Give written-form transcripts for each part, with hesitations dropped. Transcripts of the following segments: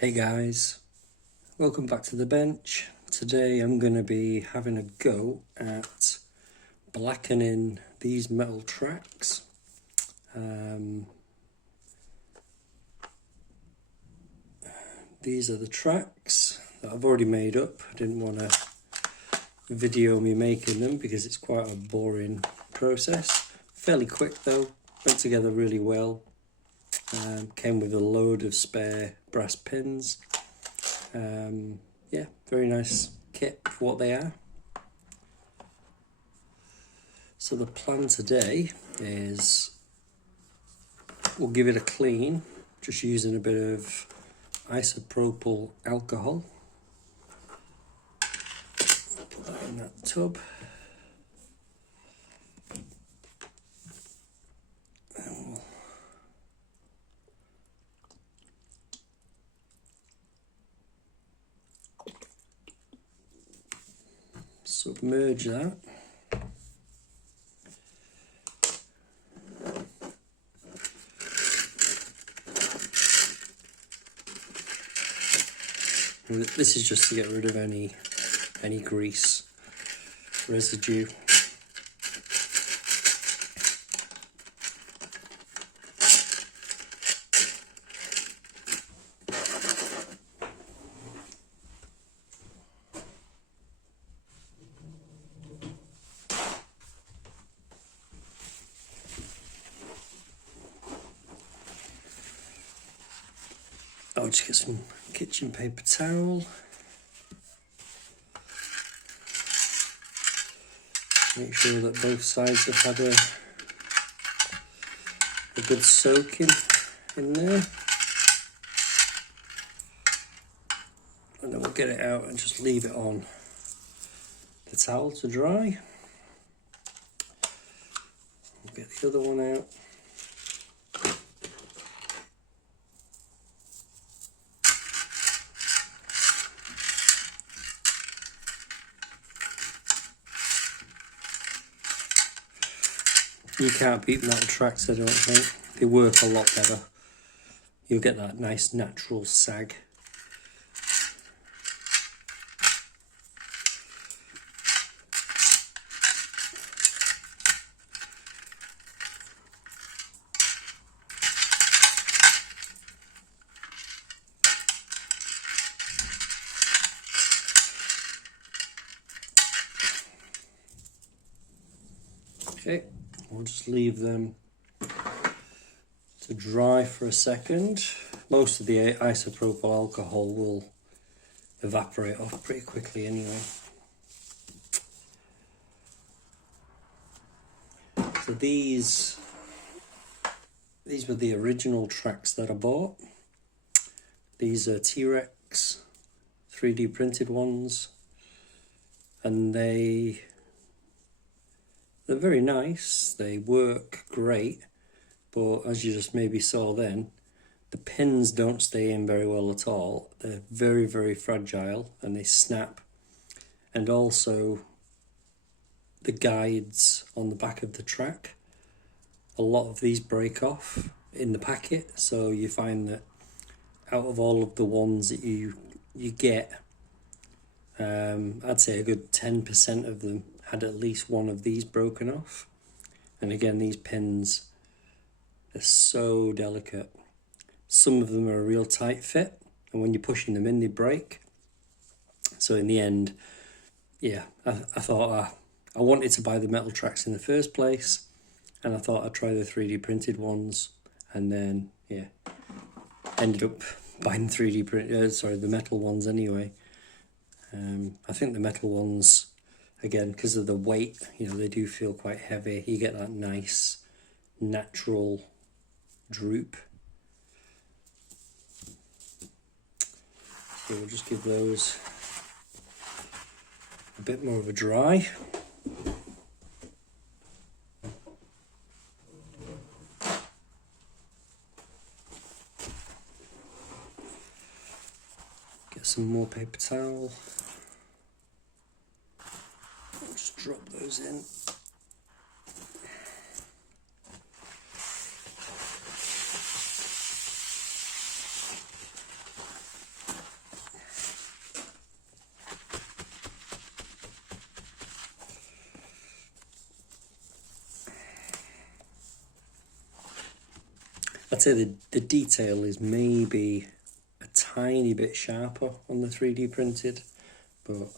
Hey guys, welcome back to the bench. Today I'm going to be having a go at blackening these metal tracks. These are the tracks that I've already made up. I didn't want to video me making them because it's quite a boring process. Fairly quick though, went together really well. Came with a load of spare brass pins. Yeah, very nice kit for what they are. So the plan today is we'll give it a clean, just using a bit of isopropyl alcohol. Put that in that tub. And we'll submerge that. And this is just to get rid of any grease residue. I'll just get some kitchen paper towel. Make sure that both sides have had a good soaking in there. And then we'll get it out and just leave it on the towel to dry. We'll get the other one out. You can't beat metal tracks, I don't think. They work a lot better. You'll get that nice natural sag. Okay, we'll just leave them to dry for a second. Most of the isopropyl alcohol will evaporate off pretty quickly anyway. So these were the original tracks that I bought. These are T-Rex 3D printed ones, and they're very nice. They work great, but as you just maybe saw then, the pins don't stay in very well at all. They're very, very fragile and they snap. And also the guides on the back of the track, a lot of these break off in the packet. So you find that out of all of the ones that you get, I'd say a good 10% of them had at least one of these broken off. And again, these pins, they're so delicate. Some of them are a real tight fit, and when you're pushing them in, they break. So in the end, yeah, I thought I wanted to buy the metal tracks in the first place, and I thought I'd try the 3D printed ones, and then yeah, ended up buying the metal ones anyway. I think the metal ones, again, because of the weight, they do feel quite heavy. You get that nice natural droop. So we'll just give those a bit more of a dry. Get some more paper towel. I'll just drop those in. I'd say the detail is maybe a tiny bit sharper on the 3D printed, but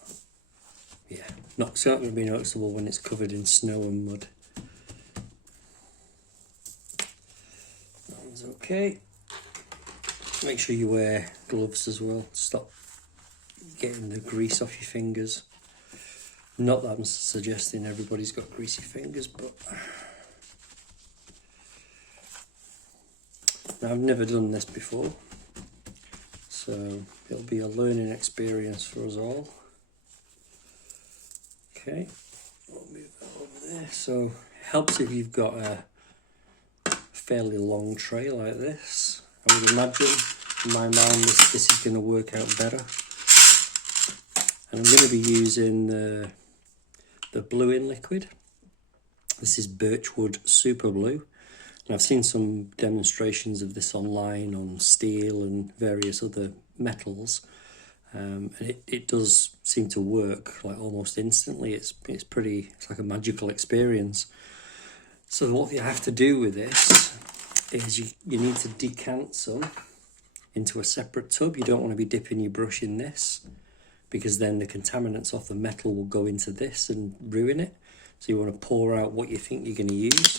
yeah, it's not going to be noticeable when it's covered in snow and mud. That one's okay. Make sure you wear gloves as well. Stop getting the grease off your fingers. Not that I'm suggesting everybody's got greasy fingers, but now, I've never done this before, so it'll be a learning experience for us all. Okay, I'll move that over there. So it helps if you've got a fairly long tray like this. I would imagine in my mind this is going to work out better. And I'm going to be using the bluing liquid. This is Birchwood Super Blue. And I've seen some demonstrations of this online on steel and various other metals. And it does seem to work like almost instantly. It's like a magical experience. So what you have to do with this is you need to decant some into a separate tub. You don't want to be dipping your brush in this, because then the contaminants off the metal will go into this and ruin it. So you want to pour out what you think you're going to use.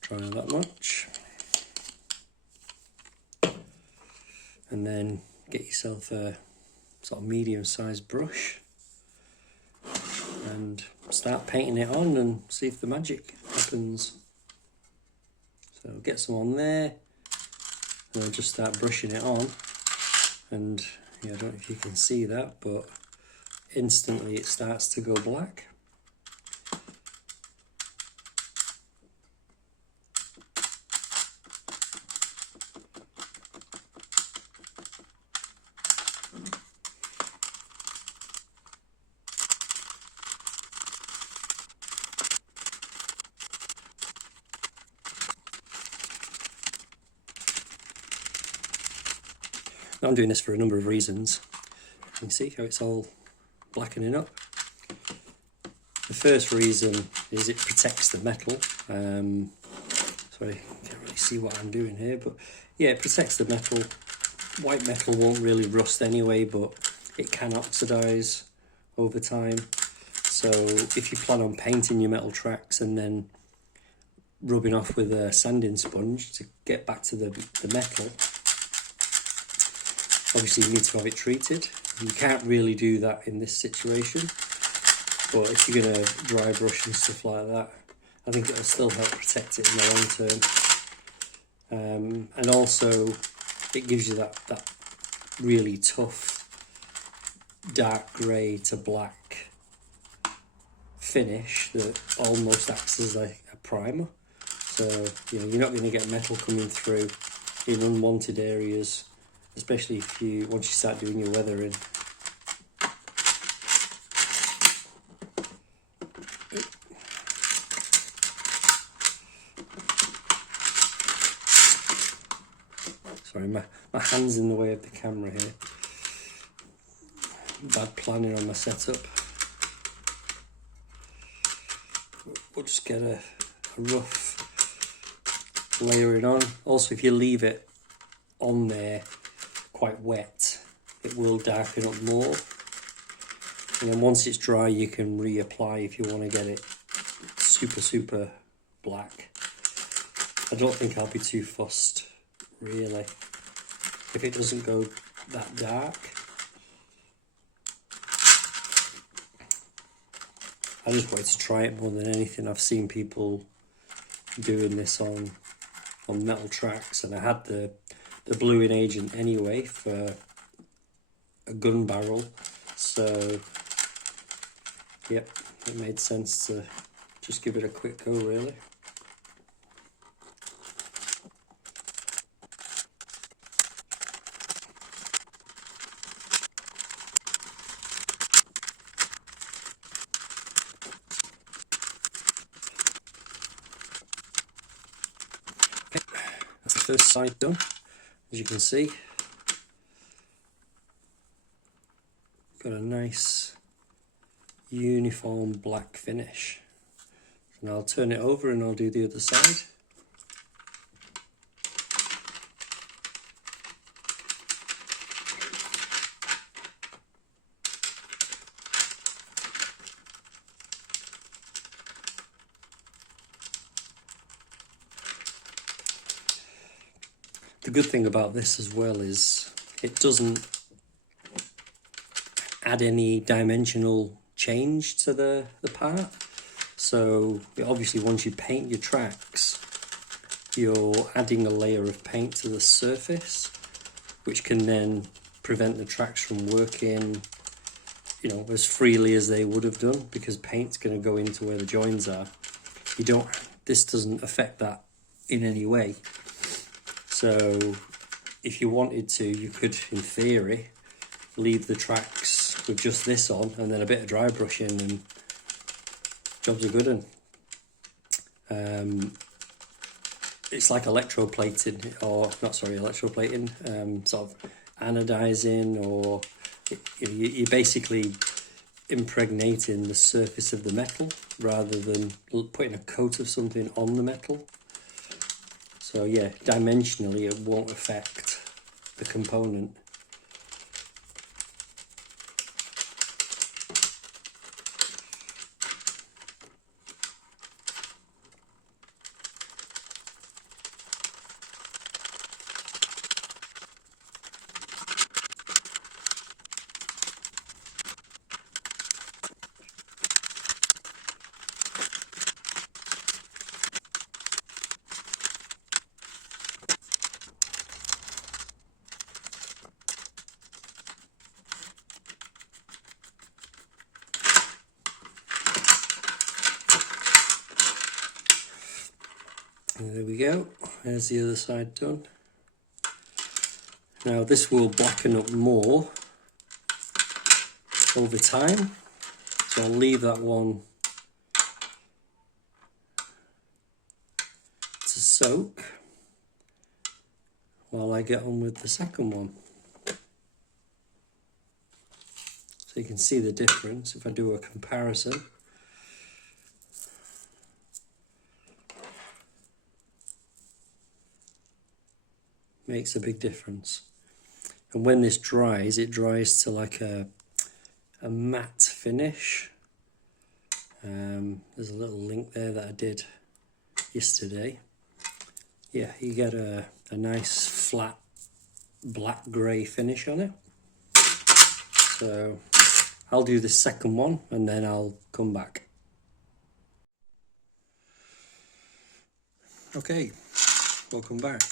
Try that much. And then get yourself a sort of medium-sized brush and start painting it on and see if the magic happens. So get some on there, and then just start brushing it on. And yeah, I don't know if you can see that, but instantly it starts to go black. Now I'm doing this for a number of reasons. You can see how it's all blackening up. The first reason is it protects the metal. Sorry, can't really see what I'm doing here, but yeah, it protects the metal. White metal won't really rust anyway, but it can oxidize over time. So if you plan on painting your metal tracks and then rubbing off with a sanding sponge to get back to the metal, obviously you need to have it treated. You can't really do that in this situation, but if you're going to dry brush and stuff like that, I think it'll still help protect it in the long term. And also it gives you that really tough dark grey to black finish that almost acts as a primer. So you know, you're not going to get metal coming through in unwanted areas, especially once you start doing your weathering. Sorry, my hand's in the way of the camera here. Bad planning on my setup. We'll just get a rough layering on. Also, if you leave it on there quite wet, it will darken up more. And then once it's dry, you can reapply if you want to get it super black. I don't think I'll be too fussed, really, if it doesn't go that dark. I just wanted to try it more than anything. I've seen people doing this on metal tracks, and I had the bluing agent anyway for a gun barrel, so yep, it made sense to just give it a quick go, really. That's the first side done. As you can see, got a nice uniform black finish. And I'll turn it over and I'll do the other side. The good thing about this as well is it doesn't add any dimensional change to the part. So obviously once you paint your tracks, you're adding a layer of paint to the surface, which can then prevent the tracks from working, you know, as freely as they would have done, because paint's going to go into where the joins are. This doesn't affect that in any way. So if you wanted to, you could, in theory, leave the tracks with just this on and then a bit of dry brushing and jobs are good. And it's like electroplating, or not, sorry, electroplating, sort of anodizing, or you're basically impregnating the surface of the metal rather than putting a coat of something on the metal. So yeah, dimensionally it won't affect the component. And there we go, there's the other side done. Now this will blacken up more over time, so I'll leave that one to soak while I get on with the second one. So you can see the difference if I do a comparison. Makes a big difference. And when this dries, it dries to like a matte finish. There's a little link there that I did yesterday. Yeah, you get a nice flat black grey finish on it. So I'll do the second one and then I'll come back. Okay, welcome back.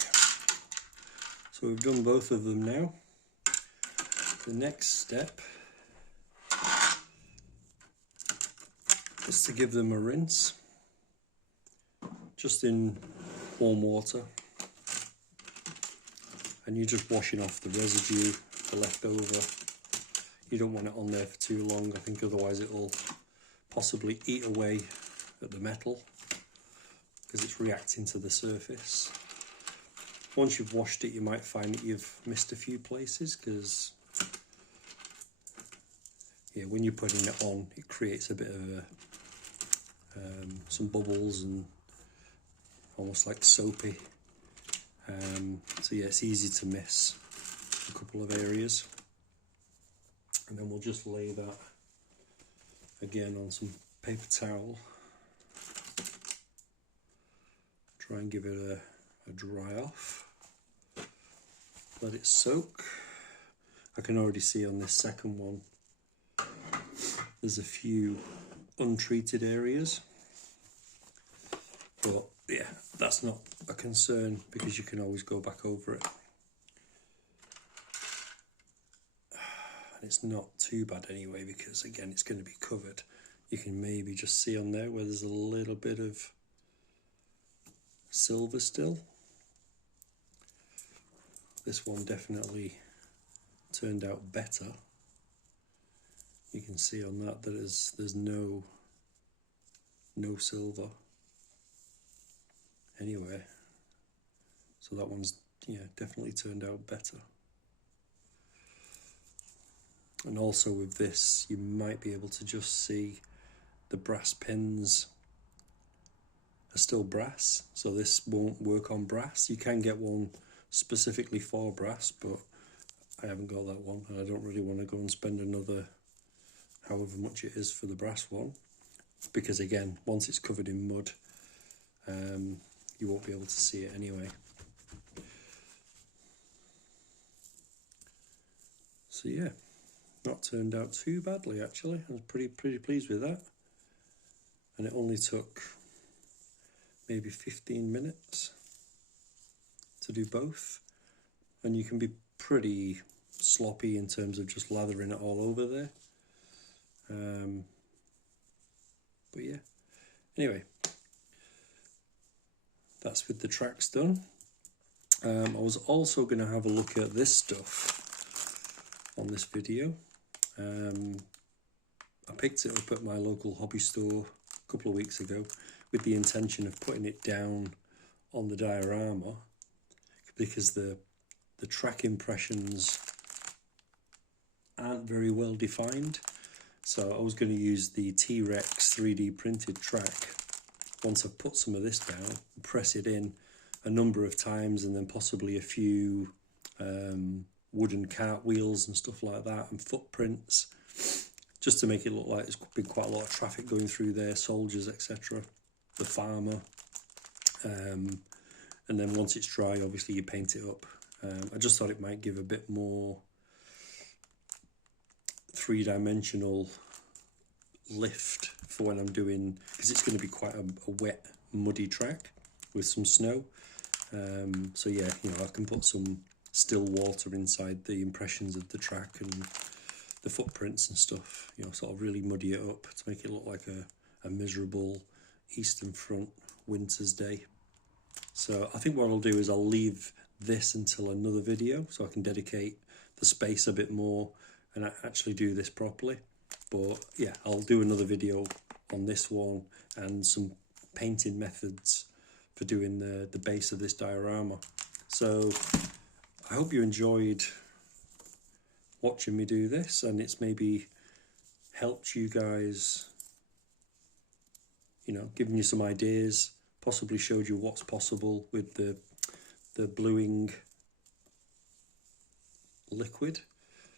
So we've done both of them now. The next step is to give them a rinse, just in warm water, and you're just washing off the residue, the leftover. You don't want it on there for too long, I think otherwise it'll possibly eat away at the metal because it's reacting to the surface. Once you've washed it, you might find that you've missed a few places because yeah, when you're putting it on, it creates a bit of some bubbles and almost like soapy. So yeah, it's easy to miss a couple of areas. And then we'll just lay that again on some paper towel. Try and give it a dry off. Let it soak. I can already see on this second one there's a few untreated areas, but yeah, that's not a concern because you can always go back over it. And it's not too bad anyway because again it's going to be covered. You can maybe just see on there where there's a little bit of silver still. This one definitely turned out better. You can see on that there's no silver anywhere. So that one's, yeah, definitely turned out better. And also with this, you might be able to just see the brass pins are still brass, so this won't work on brass. You can get one specifically for brass, but I haven't got that one, and I don't really want to go and spend another however much it is for the brass one, because again, once it's covered in mud, you won't be able to see it anyway. So yeah, not turned out too badly actually. I was pretty pleased with that, and it only took maybe 15 minutes to do both, and you can be pretty sloppy in terms of just lathering it all over there. But yeah, anyway, that's with the tracks done. I was also going to have a look at this stuff on this video. I picked it up at my local hobby store a couple of weeks ago with the intention of putting it down on the diorama, because the track impressions aren't very well defined. So I was going to use the T-Rex 3D printed track once I've put some of this down, press it in a number of times, and then possibly a few wooden cartwheels and stuff like that, and footprints, just to make it look like there's been quite a lot of traffic going through there, soldiers, etc., the farmer. And then once it's dry, obviously you paint it up. I just thought it might give a bit more three-dimensional lift for when I'm doing, because it's going to be quite a wet, muddy track with some snow. So yeah, you know, I can put some still water inside the impressions of the track and the footprints and stuff, you know, sort of really muddy it up to make it look like a miserable Eastern Front winter's day. So I think what I'll do is I'll leave this until another video, so I can dedicate the space a bit more and actually do this properly. But yeah, I'll do another video on this one and some painting methods for doing the base of this diorama. So I hope you enjoyed watching me do this, and it's maybe helped you guys, you know, giving you some ideas, possibly showed you what's possible with the bluing liquid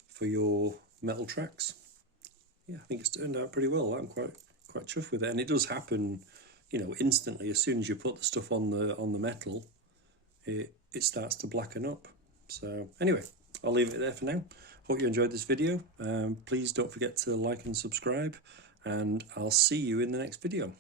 for your metal tracks. Yeah, I think it's turned out pretty well. I'm quite chuffed with it, and it does happen, you know, instantly. As soon as you put the stuff on the metal, it starts to blacken up. So anyway, I'll leave it there for now. Hope you enjoyed this video. Please don't forget to like and subscribe, and I'll see you in the next video.